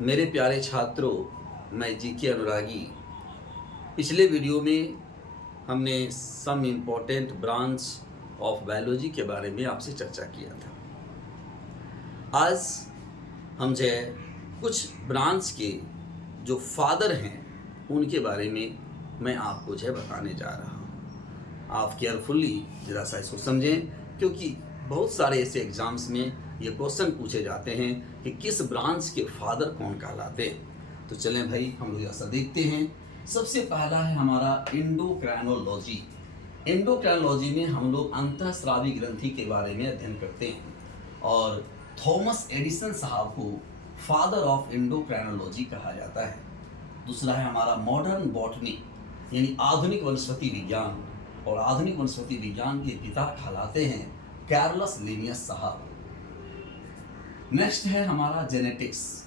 मेरे प्यारे छात्रों, मैं जी के अनुरागी। पिछले वीडियो में हमने some important branch of biology के बारे में आपसे चर्चा किया था। आज हम जो है कुछ ब्रांच के जो फादर हैं उनके बारे में मैं आपको जो है बताने जा रहा हूँ। आप केयरफुल्ली ज़रा सा इसको समझें, क्योंकि बहुत सारे ऐसे एग्ज़ाम्स में ये क्वेश्चन पूछे जाते हैं कि किस ब्रांच के फादर कौन कहलाते हैं। तो चलें भाई, हम लोग ऐसा देखते हैं। सबसे पहला है हमारा एंडोक्राइनोलॉजी। एंडोक्राइनोलॉजी में हम लोग अंतःस्रावी ग्रंथि के बारे में अध्ययन करते हैं और थॉमस एडिसन साहब को फादर ऑफ एंडोक्राइनोलॉजी कहा जाता है। दूसरा है हमारा मॉडर्न बॉटनी, यानी आधुनिक वनस्पति विज्ञान, और आधुनिक वनस्पति विज्ञान के पिता कहलाते हैं कैरलस लिनियस साहब। नेक्स्ट है हमारा जेनेटिक्स,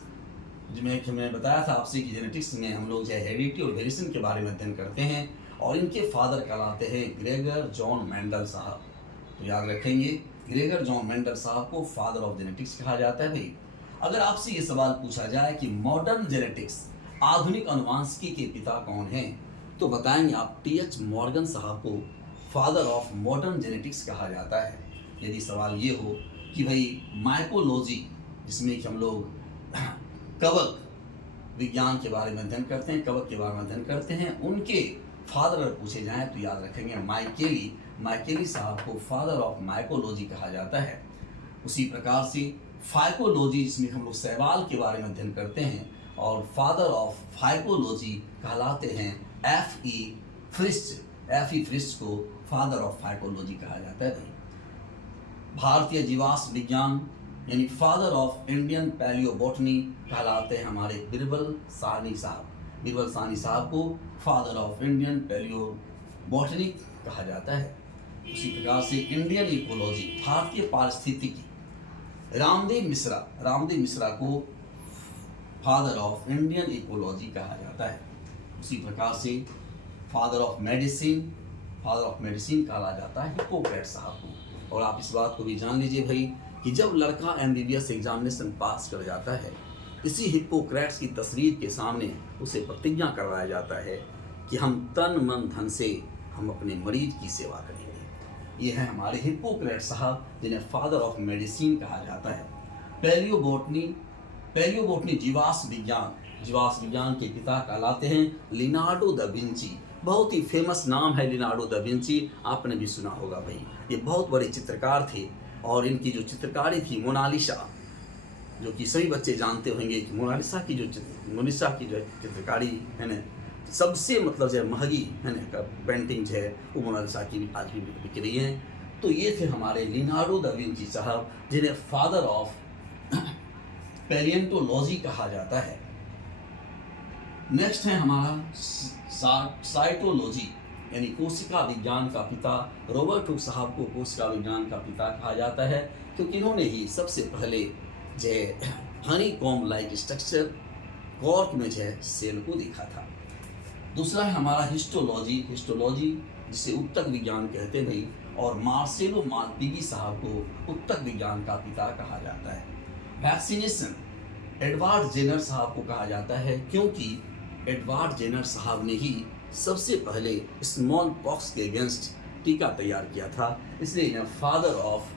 जिसमें हमने बताया था आपसे कि जेनेटिक्स में हम लोग जो है हेरिडिटी और वेरिएशन के बारे में अध्ययन करते हैं और इनके फादर कहलाते हैं ग्रेगर जॉन मेंडल साहब। तो याद रखेंगे, ग्रेगर जॉन मेंडल साहब को फादर ऑफ जेनेटिक्स कहा जाता है। भाई, अगर आपसे ये सवाल पूछा जाए कि मॉडर्न जेनेटिक्स, आधुनिक अनुवांशिकी के पिता कौन हैं, तो बताएंगे आप टी.एच. मॉर्गन साहब को फादर ऑफ मॉडर्न जेनेटिक्स कहा जाता है। यदि सवाल ये हो कि भाई माइकोलॉजी, जिसमें कि हम लोग कवक विज्ञान के बारे में अध्ययन करते हैं, कवक के बारे में अध्ययन करते हैं, उनके फादर अगर पूछे जाएं तो याद रखेंगे माइकेली साहब को फादर ऑफ माइकोलॉजी कहा जाता है। उसी प्रकार से फाइकोलॉजी, जिसमें हम लोग शैवाल के बारे में अध्ययन करते हैं, और फादर ऑफ फाइकोलॉजी कहलाते हैं एफ.ई. फ्रिस्ट को फादर ऑफ फाइकोलॉजी कहा जाता है। भारतीय जीवाश्म विज्ञान यानी फादर ऑफ इंडियन पैलियोबॉटनी कहलाते हैं हमारे बिरबल साहनी साहब को फादर ऑफ इंडियन पैलियोबॉटनी कहा जाता है। उसी प्रकार से इंडियन इकोलॉजी, भारतीय पारिस्थितिकी, रामदेव मिश्रा को फादर ऑफ इंडियन इकोलॉजी कहा जाता है। उसी प्रकार से फादर ऑफ मेडिसिन कहा जाता है हिप्पोक्रेट्स साहब को। और आप इस बात को भी जान लीजिए भाई कि जब लड़का एमबीबीएस एग्जामिनेशन पास कर जाता है, इसी हिप्पोक्रेट्स की तस्वीर के सामने उसे प्रतिज्ञा करवाया जाता है कि हम तन मन धन से हम अपने मरीज की सेवा करेंगे। ये है हमारे हिप्पोक्रेट्स साहब, जिन्हें फादर ऑफ मेडिसिन कहा जाता है। पैलियोबॉटनी जीवाश्म विज्ञान के पिता कहलाते हैं लिनार्डो दा विंची। बहुत ही फेमस नाम है लिनार्डो दा विंची, आपने भी सुना होगा भाई। ये बहुत बड़े चित्रकार थे और इनकी जो चित्रकारी थी मोनालिसा, जो कि सभी बच्चे जानते होंगे कि मोनालिसा की जो चित्रकारी है ना, सबसे मतलब जो महंगी है ना पेंटिंग जो है वो मोनालिसा की आज भी बिक रही है। तो ये थे हमारे लिनार्डो दा विंची साहब, जिन्हें फादर ऑफ पैलियोंटोलॉजी कहा जाता है। नेक्स्ट है हमारा साइटोलॉजी, यानी कोशिका विज्ञान का पिता रॉबर्ट हुक साहब को कोशिका विज्ञान का पिता कहा जाता है, क्योंकि इन्होंने ही सबसे पहले जो हनीकॉम्ब लाइक स्ट्रक्चर कॉर्क में जो है सेल को देखा था। दूसरा है हमारा हिस्टोलॉजी, जिसे उत्तक विज्ञान कहते हैं भाई, और मार्सेलो मालपिगी साहब को उत्तक विज्ञान का पिता कहा जाता है। वैक्सीनेशन, एडवर्ड जेनर साहब को कहा जाता है, क्योंकि एडवर्ड जेनर साहब ने ही सबसे पहले स्मॉल पॉक्स के अगेंस्ट टीका तैयार किया था, इसलिए इन्हें फादर ऑफ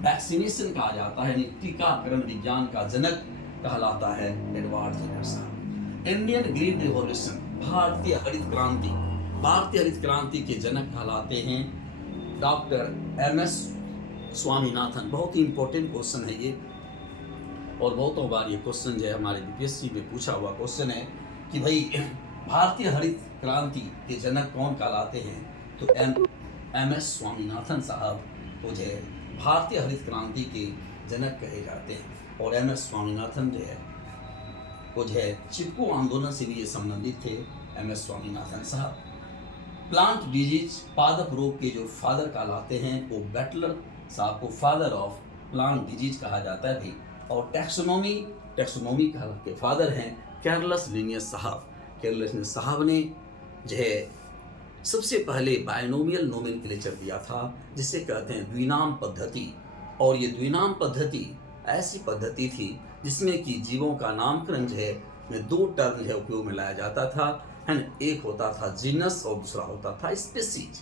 वैक्सीनेशन कहा जाता है, यानी टीकाकरण विज्ञान का जनक कहलाता है एडवर्ड जेनर साहब। इंडियन ग्रीन रिवॉल्यूशन, भारतीय हरित क्रांति के जनक कहलाते हैं डॉक्टर एम.एस. स्वामीनाथन। बहुत ही इंपॉर्टेंट क्वेश्चन है ये, और बहुतों बार ये क्वेश्चन जो है हमारे बीपीएससी में पूछा हुआ क्वेश्चन है कि भाई भारतीय हरित क्रांति के जनक कौन कहलाते हैं, तो एम.एस. स्वामीनाथन साहब को जो है भारतीय हरित क्रांति के जनक कहे जाते हैं। और एम.एस. स्वामीनाथन जो है वो जो है चिपको आंदोलन से भी ये संबंधित थे, एम.एस. स्वामीनाथन साहब। प्लांट डिजीज, पादप रोग के जो फादर कहलाते हैं वो बैटलर साहब को फादर ऑफ प्लांट डिजीज कहा जाता है भाई। और टैक्सोनॉमी के फादर हैं कैरलस लिनियस साहब ने जो है सबसे पहले बायनोमियल नोमेनक्लेचर दिया था, जिसे कहते हैं द्विनाम पद्धति। और ये द्विनाम पद्धति ऐसी पद्धति थी जिसमें कि जीवों का नामकरण जो है में दो टर्म जो है उपयोग में लाया जाता था, है ना। एक होता था जीनस और दूसरा होता था स्पीसीज।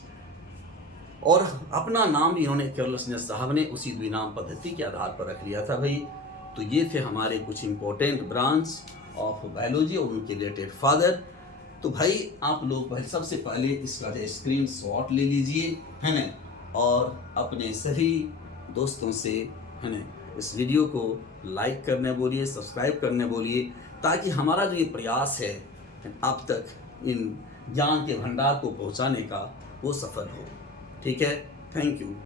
और अपना नाम भी इन्होंने कैरोलस लिनस साहब ने उसी द्विनाम पद्धति के आधार पर रख लिया था भाई। तो ये थे हमारे कुछ इंपॉर्टेंट ब्रांच ऑफ बायोलॉजी और उनके रिलेटेड फादर। तो भाई आप लोग भाई सबसे पहले इसका जो स्क्रीन शॉट ले लीजिए, है ना, और अपने सभी दोस्तों से, है ना, इस वीडियो को लाइक करने बोलिए, सब्सक्राइब करने बोलिए, ताकि हमारा जो ये प्रयास है आप तक इन ज्ञान के भंडार को पहुंचाने का वो सफल हो। ठीक है, थैंक यू।